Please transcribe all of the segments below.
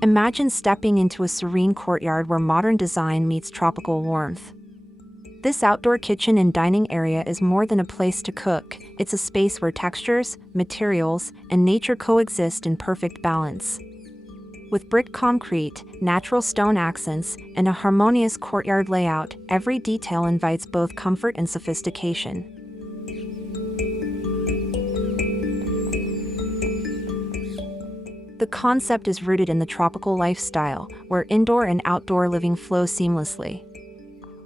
Imagine stepping into a serene courtyard where modern design meets tropical warmth. This outdoor kitchen and dining area is more than a place to cook, it's a space where textures, materials, and nature coexist in perfect balance. With brick concrete, natural stone accents, and a harmonious courtyard layout, every detail invites both comfort and sophistication. The concept is rooted in the tropical lifestyle, where indoor and outdoor living flow seamlessly.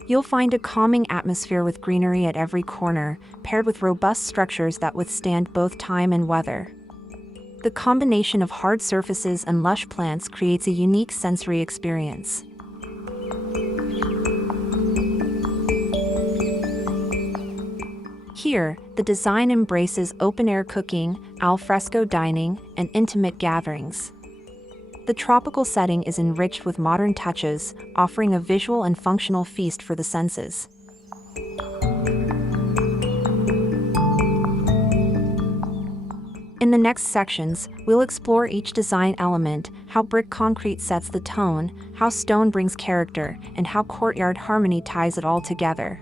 You'll find a calming atmosphere with greenery at every corner, paired with robust structures that withstand both time and weather. The combination of hard surfaces and lush plants creates a unique sensory experience. Here, the design embraces open-air cooking, al fresco dining, and intimate gatherings. The tropical setting is enriched with modern touches, offering a visual and functional feast for the senses. In the next sections, we'll explore each design element, how brick concrete sets the tone, how stone brings character, and how courtyard harmony ties it all together.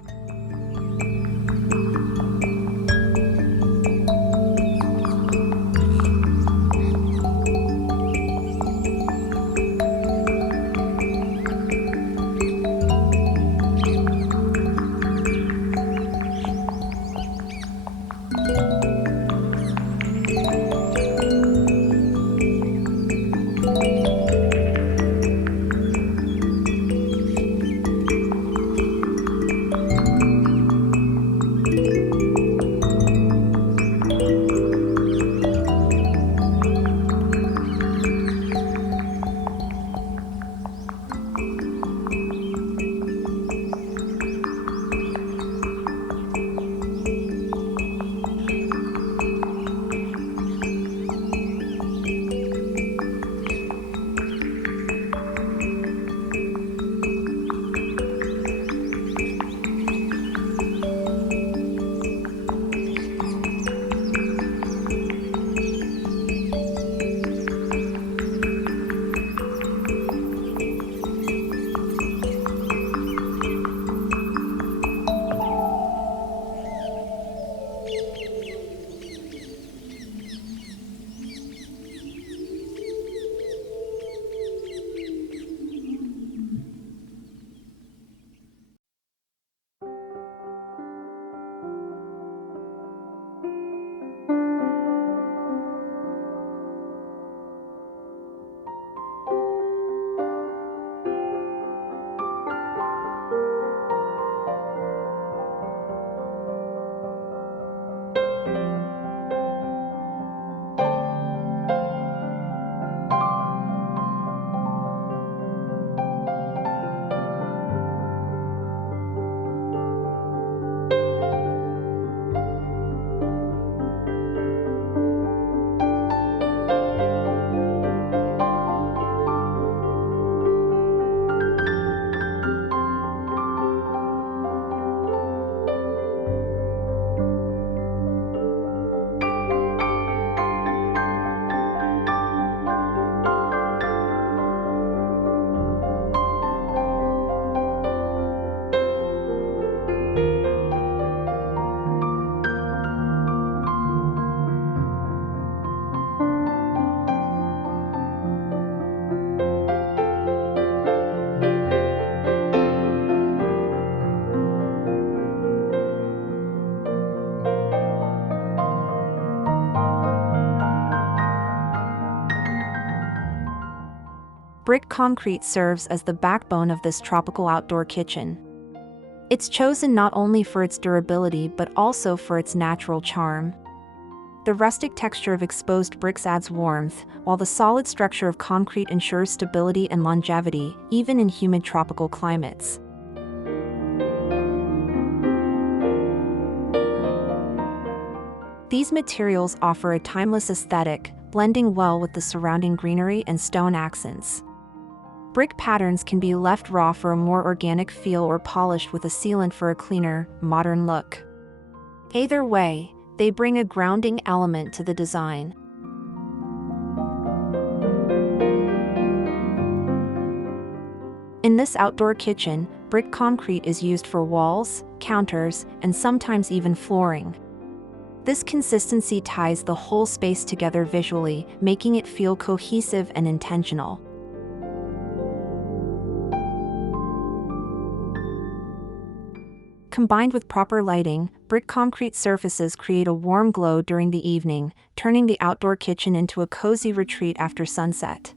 Brick concrete serves as the backbone of this tropical outdoor kitchen. It's chosen not only for its durability but also for its natural charm. The rustic texture of exposed bricks adds warmth, while the solid structure of concrete ensures stability and longevity, even in humid tropical climates. These materials offer a timeless aesthetic, blending well with the surrounding greenery and stone accents. Brick patterns can be left raw for a more organic feel or polished with a sealant for a cleaner, modern look. Either way, they bring a grounding element to the design. In this outdoor kitchen, brick concrete is used for walls, counters, and sometimes even flooring. This consistency ties the whole space together visually, making it feel cohesive and intentional. Combined with proper lighting, brick concrete surfaces create a warm glow during the evening, turning the outdoor kitchen into a cozy retreat after sunset.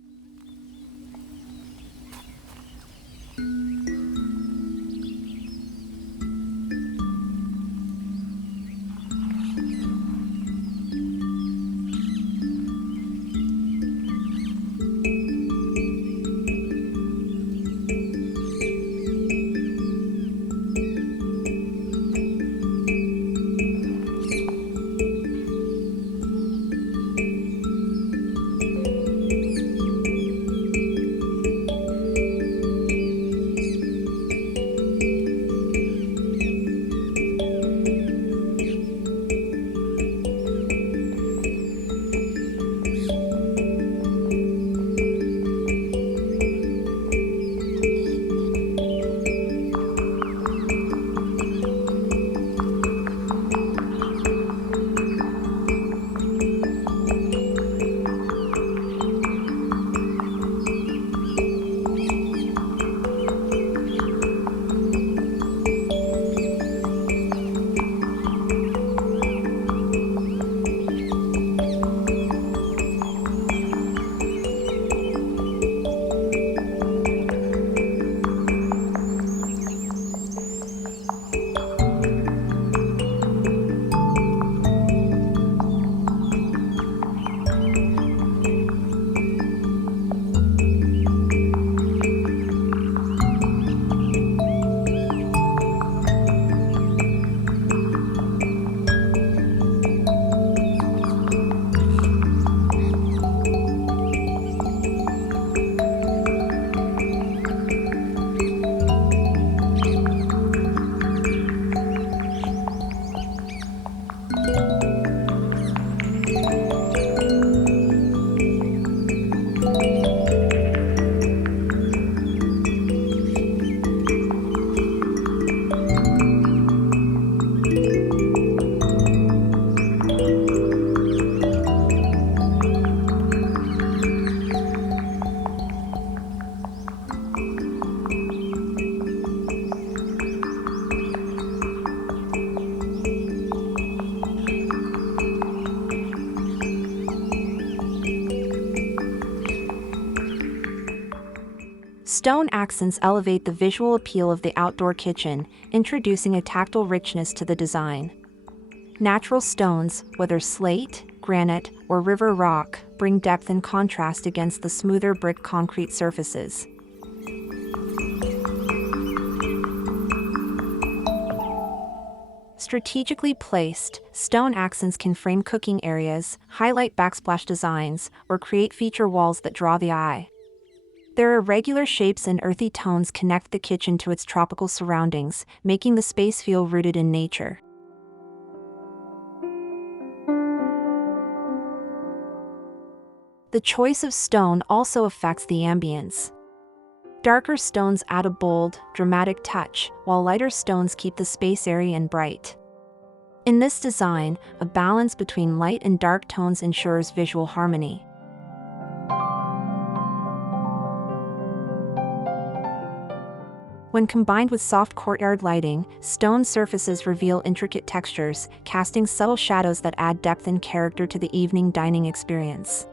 Stone accents elevate the visual appeal of the outdoor kitchen, introducing a tactile richness to the design. Natural stones, whether slate, granite, or river rock, bring depth and contrast against the smoother brick concrete surfaces. Strategically placed, stone accents can frame cooking areas, highlight backsplash designs, or create feature walls that draw the eye. Their irregular shapes and earthy tones connect the kitchen to its tropical surroundings, making the space feel rooted in nature. The choice of stone also affects the ambience. Darker stones add a bold, dramatic touch, while lighter stones keep the space airy and bright. In this design, a balance between light and dark tones ensures visual harmony. When combined with soft courtyard lighting, stone surfaces reveal intricate textures, casting subtle shadows that add depth and character to the evening dining experience.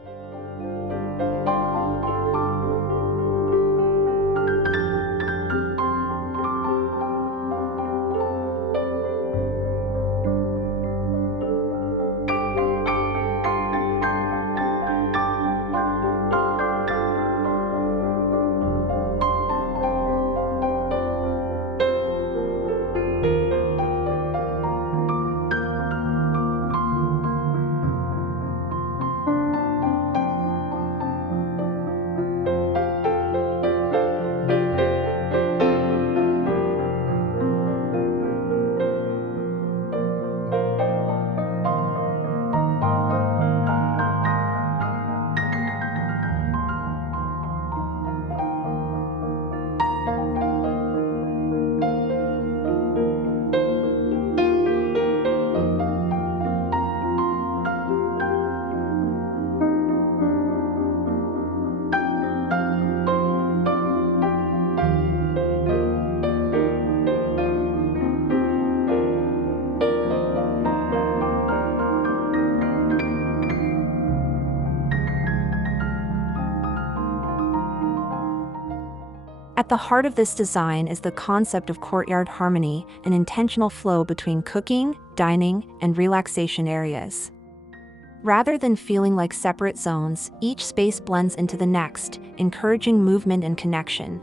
At the heart of this design is the concept of courtyard harmony, an intentional flow between cooking, dining, and relaxation areas. Rather than feeling like separate zones, each space blends into the next, encouraging movement and connection.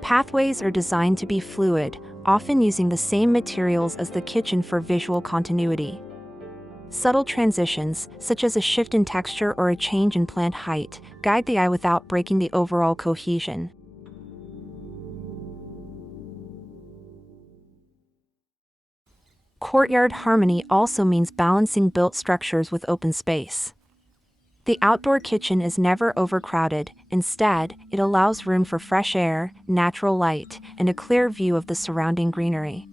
Pathways are designed to be fluid, often using the same materials as the kitchen for visual continuity. Subtle transitions, such as a shift in texture or a change in plant height, guide the eye without breaking the overall cohesion. Courtyard harmony also means balancing built structures with open space. The outdoor kitchen is never overcrowded. Instead, it allows room for fresh air, natural light, and a clear view of the surrounding greenery.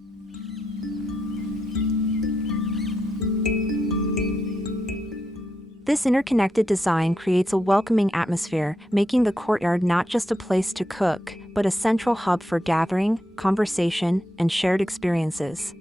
This interconnected design creates a welcoming atmosphere, making the courtyard not just a place to cook, but a central hub for gathering, conversation, and shared experiences.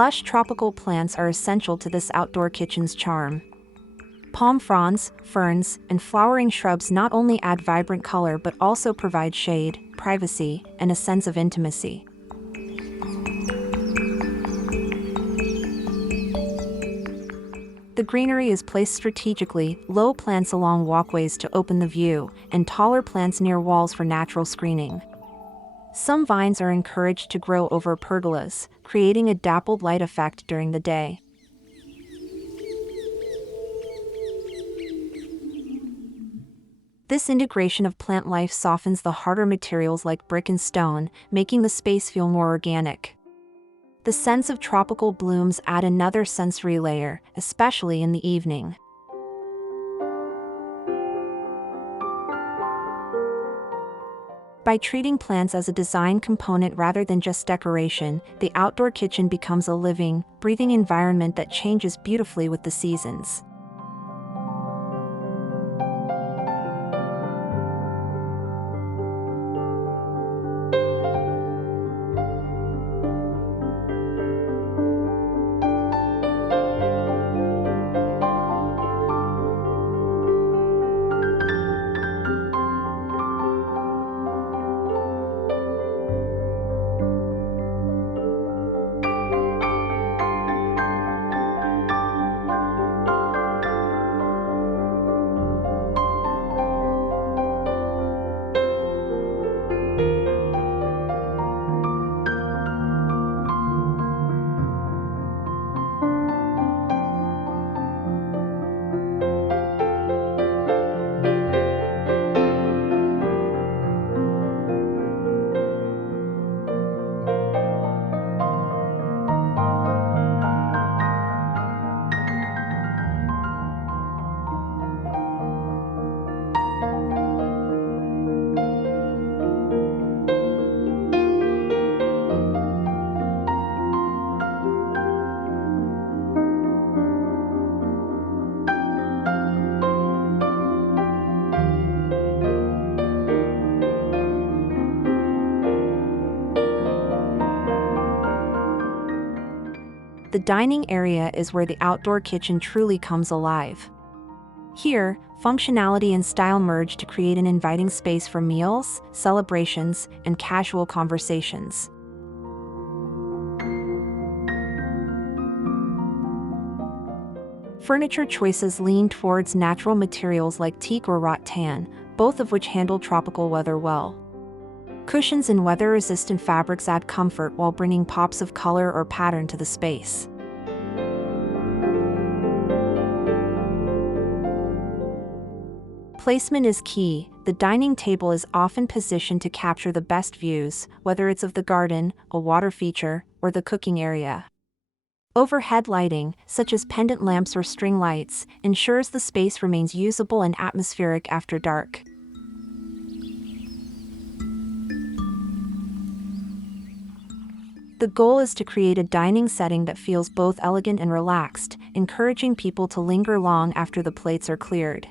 Lush tropical plants are essential to this outdoor kitchen's charm. Palm fronds, ferns, and flowering shrubs not only add vibrant color but also provide shade, privacy, and a sense of intimacy. The greenery is placed strategically, low plants along walkways to open the view, and taller plants near walls for natural screening. Some vines are encouraged to grow over pergolas, creating a dappled light effect during the day. This integration of plant life softens the harder materials like brick and stone, making the space feel more organic. The scents of tropical blooms add another sensory layer, especially in the evening. By treating plants as a design component rather than just decoration, the outdoor kitchen becomes a living, breathing environment that changes beautifully with the seasons. The dining area is where the outdoor kitchen truly comes alive. Here, functionality and style merge to create an inviting space for meals, celebrations, and casual conversations. Furniture choices lean towards natural materials like teak or rattan, both of which handle tropical weather well. Cushions and weather-resistant fabrics add comfort while bringing pops of color or pattern to the space. Placement is key. The dining table is often positioned to capture the best views, whether it's of the garden, a water feature, or the cooking area. Overhead lighting, such as pendant lamps or string lights, ensures the space remains usable and atmospheric after dark. The goal is to create a dining setting that feels both elegant and relaxed, encouraging people to linger long after the plates are cleared.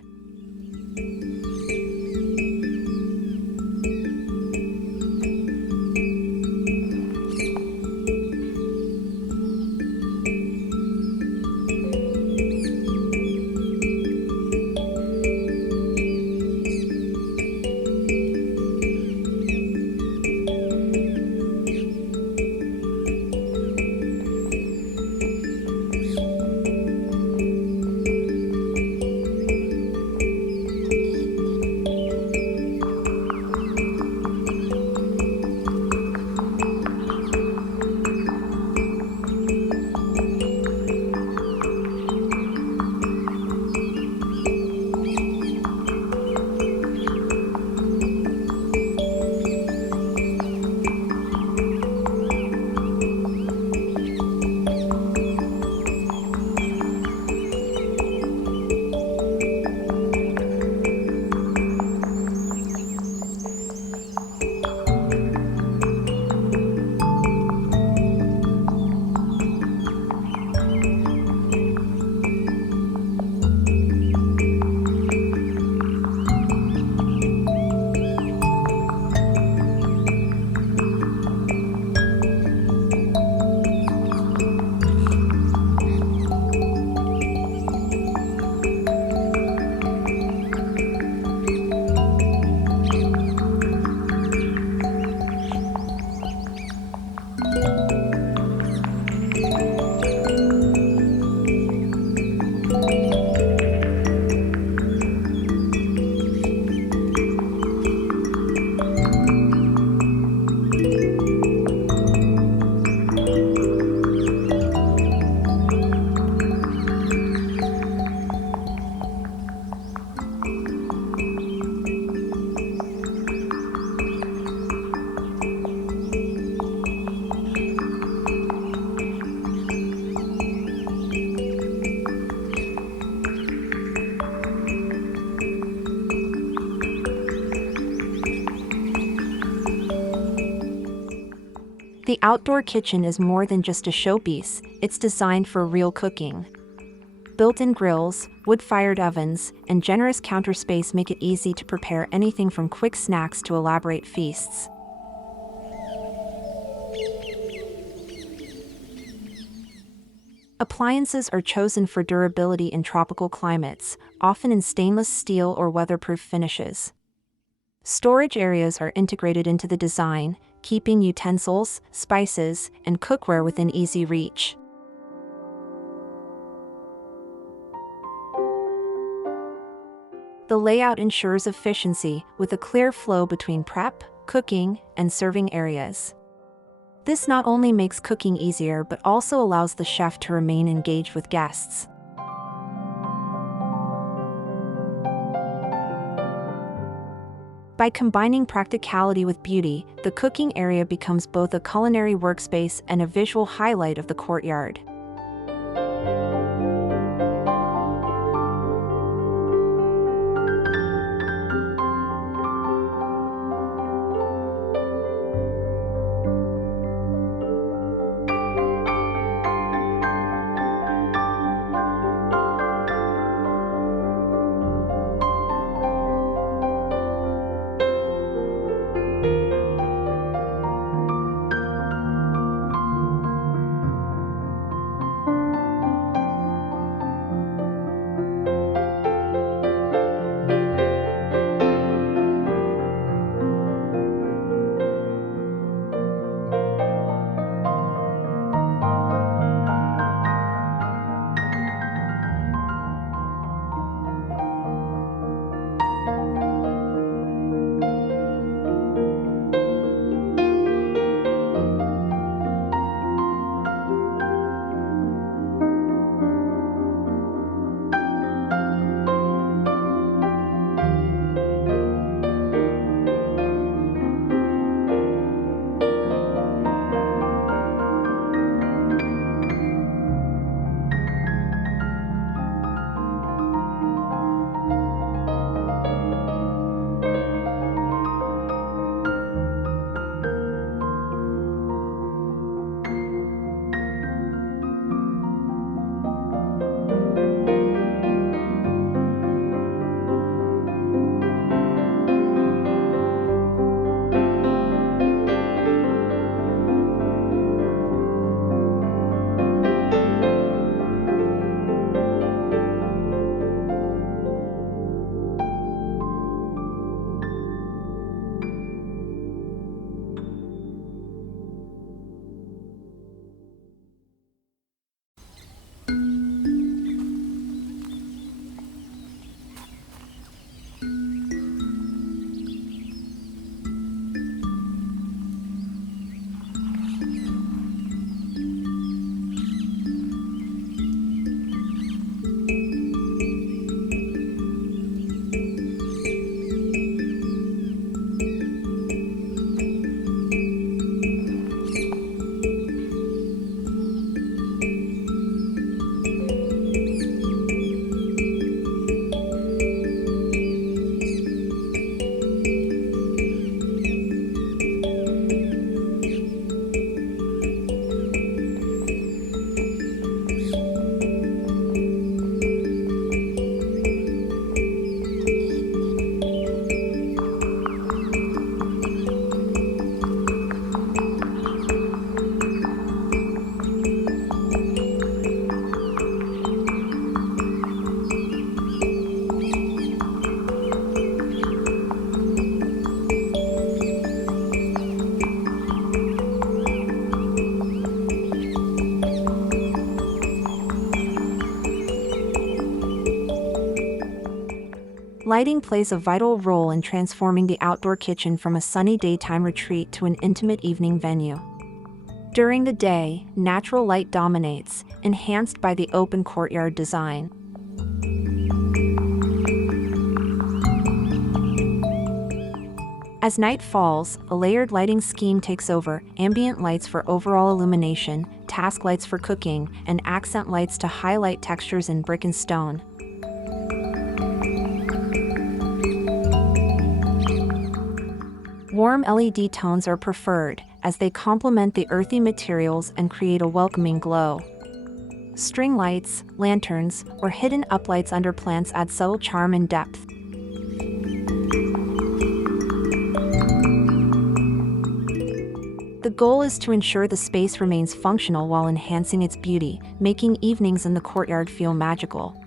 The outdoor kitchen is more than just a showpiece, it's designed for real cooking. Built-in grills, wood-fired ovens, and generous counter space make it easy to prepare anything from quick snacks to elaborate feasts. Appliances are chosen for durability in tropical climates, often in stainless steel or weatherproof finishes. Storage areas are integrated into the design, keeping utensils, spices, and cookware within easy reach. The layout ensures efficiency, with a clear flow between prep, cooking, and serving areas. This not only makes cooking easier but also allows the chef to remain engaged with guests. By combining practicality with beauty, the cooking area becomes both a culinary workspace and a visual highlight of the courtyard. Lighting plays a vital role in transforming the outdoor kitchen from a sunny daytime retreat to an intimate evening venue. During the day, natural light dominates, enhanced by the open courtyard design. As night falls, a layered lighting scheme takes over: ambient lights for overall illumination, task lights for cooking, and accent lights to highlight textures in brick and stone. Warm LED tones are preferred, as they complement the earthy materials and create a welcoming glow. String lights, lanterns, or hidden uplights under plants add subtle charm and depth. The goal is to ensure the space remains functional while enhancing its beauty, making evenings in the courtyard feel magical.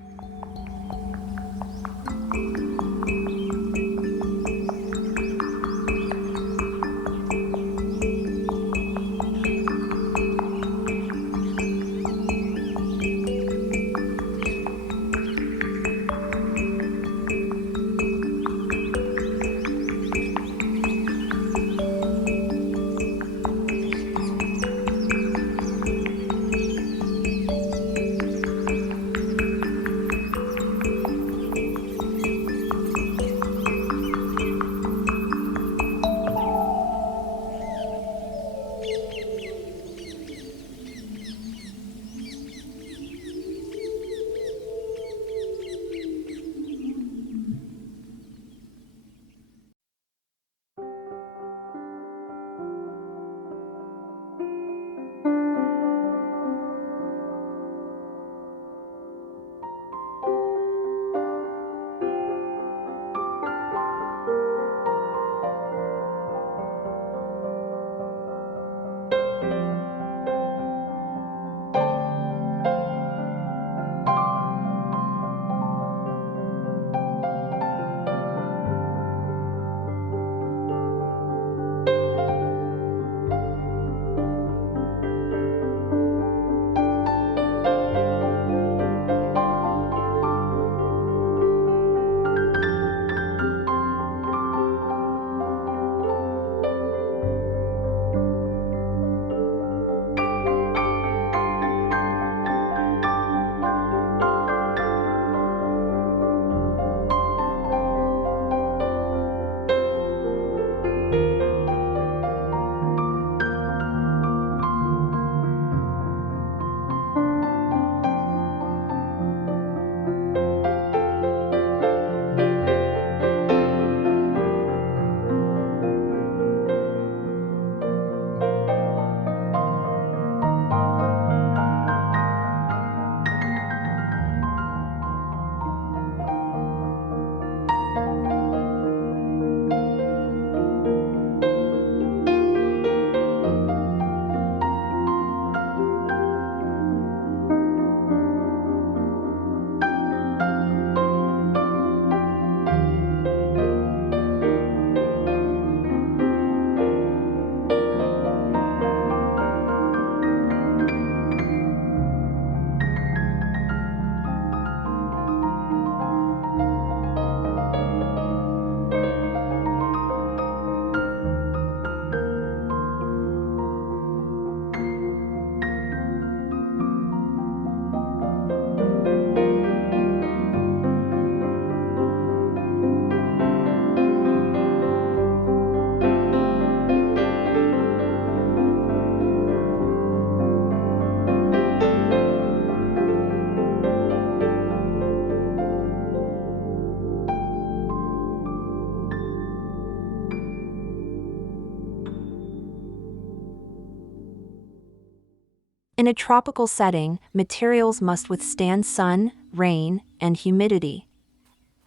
In a tropical setting, materials must withstand sun, rain, and humidity.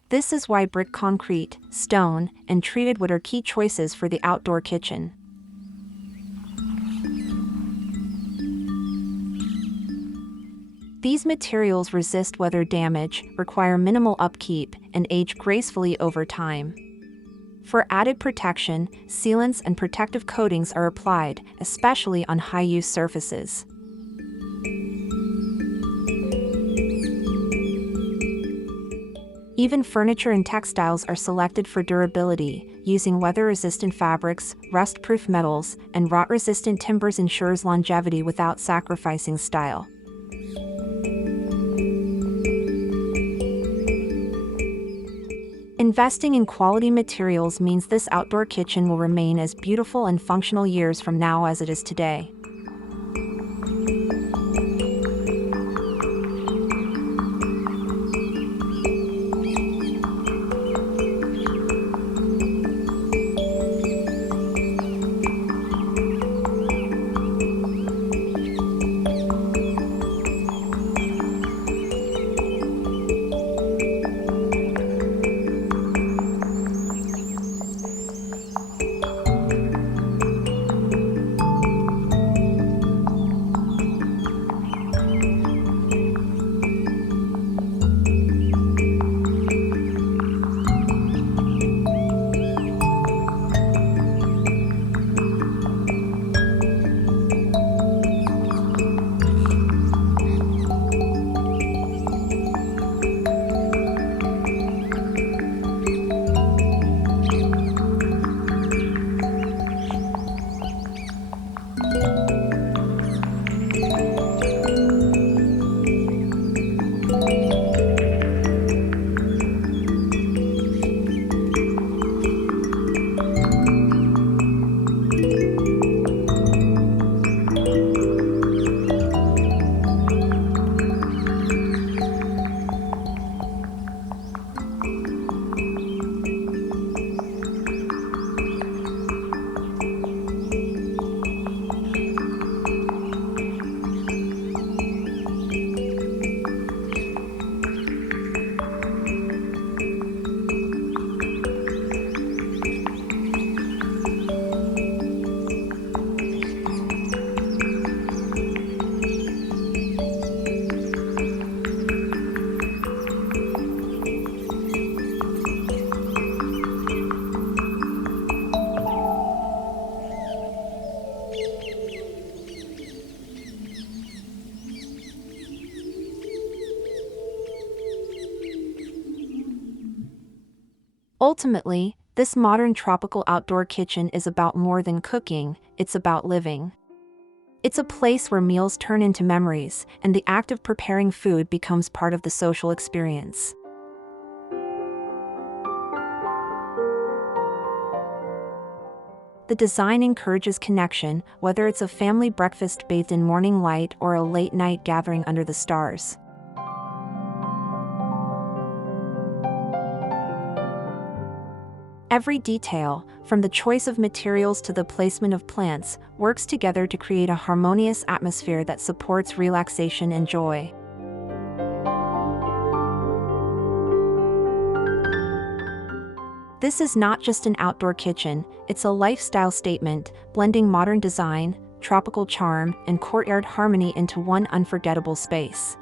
This is why brick concrete, stone, and treated wood are key choices for the outdoor kitchen. These materials resist weather damage, require minimal upkeep, and age gracefully over time. For added protection, sealants and protective coatings are applied, especially on high-use surfaces. Even furniture and textiles are selected for durability, using weather-resistant fabrics, rust-proof metals, and rot-resistant timbers ensures longevity without sacrificing style. Investing in quality materials means this outdoor kitchen will remain as beautiful and functional years from now as it is today. Ultimately, this modern tropical outdoor kitchen is about more than cooking, it's about living. It's a place where meals turn into memories, and the act of preparing food becomes part of the social experience. The design encourages connection, whether it's a family breakfast bathed in morning light or a late-night gathering under the stars. Every detail, from the choice of materials to the placement of plants, works together to create a harmonious atmosphere that supports relaxation and joy. This is not just an outdoor kitchen, it's a lifestyle statement, blending modern design, tropical charm, and courtyard harmony into one unforgettable space.